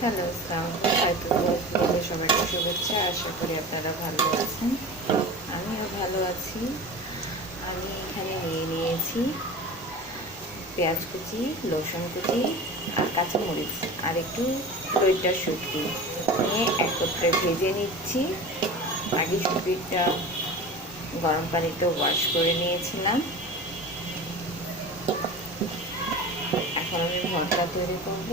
Hello আসসালামাইকুম সবাইকে শুভেচ্ছা আশা করি আপনারা ভালো আছেন। আমিও ভালো আছি। আমি এখানে নিয়ে নিয়েছি পেঁয়াজ কুচি লসুন কুচি আর কাঁচামরিচ আর একটু দইটা শুটকি। নিয়ে একত্রে ভেজে নিচ্ছি। আগে শুটকিটা গরম পানিতে ওয়াশ করে নিয়েছিলাম। এখন আমি ভর্তা তৈরি করব।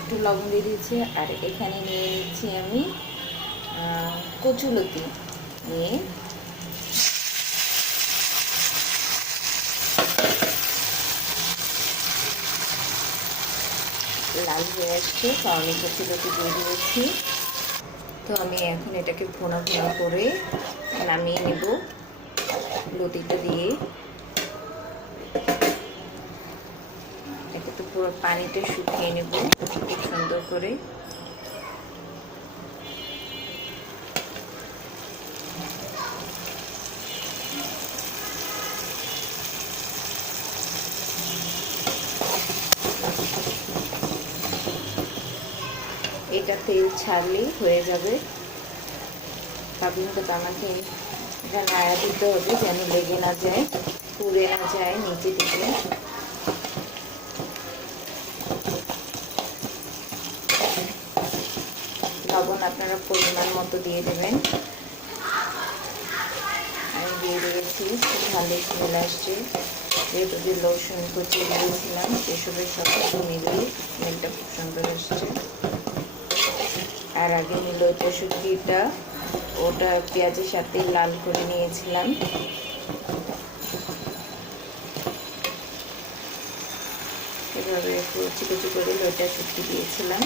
একটু লবণ দিয়ে দিয়েছি, আর এখানে নিয়ে নিচ্ছি আমি কচুলতি নিয়ে। লাল হয়ে আসছে কারণে কচুলতি দিয়ে দিয়েছি। তো আমি এখন এটাকে ভোনা ভোনা করে নামিয়ে নেব লতিটা দিয়ে এটাকে তো পুরো পানিটা শুকিয়ে নেব খুব সুন্দর করে। এটা তেল ছাড়লেই হয়ে যাবে। তার কিন্তু আমাকে এটা নাড়া দিতে হবে যেন লেগে না যায়, পুড়ে না যায় নিচে দিকে লবণ আপনারা পরিমাণ মতো দিয়ে দেবেন। আমি দিয়ে দিয়েছি, খুব ভালো স্মেল আসছে। যেহেতু যে লসুন কুচি দিয়েছিলাম সেসবের সব কিছু মিলিয়ে স্মেলটা খুব সুন্দর আসছে। আর আগে নিল এটা শুকিটা ওটা পেঁয়াজের সাথে লাল করে নিয়েছিলাম। এভাবে কুচি কুচি করে লইটা শুকিয়ে দিয়েছিলাম।